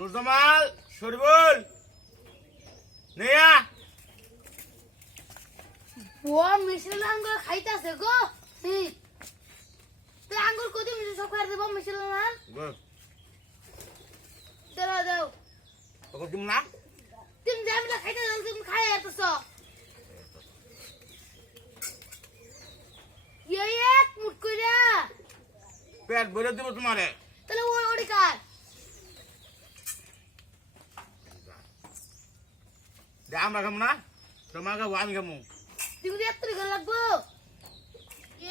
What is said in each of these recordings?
নুরজামাল শরীফুল নেয়া বড় মিশিল আঙ্গুর খাইতাছে গো তুই আঙ্গুর কদি মিশিল সব খাই দেব মিশিল মান চলো দাও তোকে তুমি না তুমি যাবি না খাইতে যাও তুমি খাই এতছ এক মুট কইরা পেট ভরে দিব তোমারে তাহলে ওড়ি কার দে আমরা খাম না তোমার খাবো আমি খামো তুমি তো এত করে লাগবো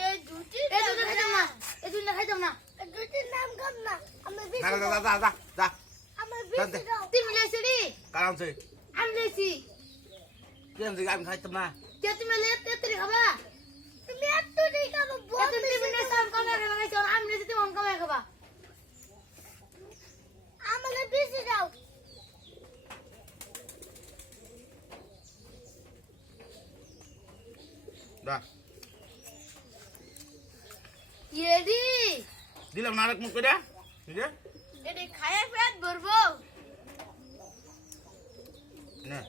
এই দুটি খাইতাম না এই দুটি খাইতাম না দুটির নাম কাম না আমি বেশি যা যা যা যা যা আমার বেশি দাও তুমি লেছড়ি কারণ সে আমি লেছি কেন যে আমি খাইতাম না কে তুমি লেতে তেরি খাবা তুমি এত দেই খাবো বল তুমি না সাম কমে খাবা গাইছ আমি লেছি তুমি অন কমে খাবা আমাকে বেশি দাও দা ইয়েদি দিলাম নারক মুখ করে বুঝে এডি খায়া পেট ভরবো না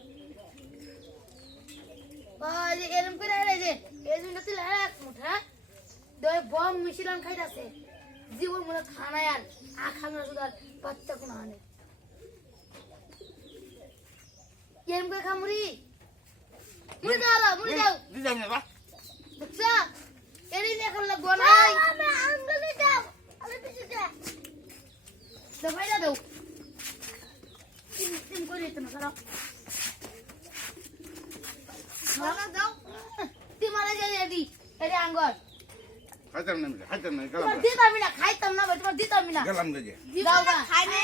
বাজে এরম করে আরে যে এজন্য তুই এক মুঠা দই বম মিশিলাম খাইতাছে জীবন মনে খানা আর আখানা সুদার বাচ্চা কোন আনে এরম করে খামুরি মুড়ি দাও দিলাম না বা বুঝছা এরি নে খান লাগবো নাই আমি আঙ্গুলি দাও আমি পিছে দে ভাই দাও তিন করে তুমি করো মারা দাও তুই মারা যাই এডি এডি আঙ্গুর খাইতাম না তোমার দিতাম না খাইতাম না তোমার দিতাম না গেলাম যে দাও খাই না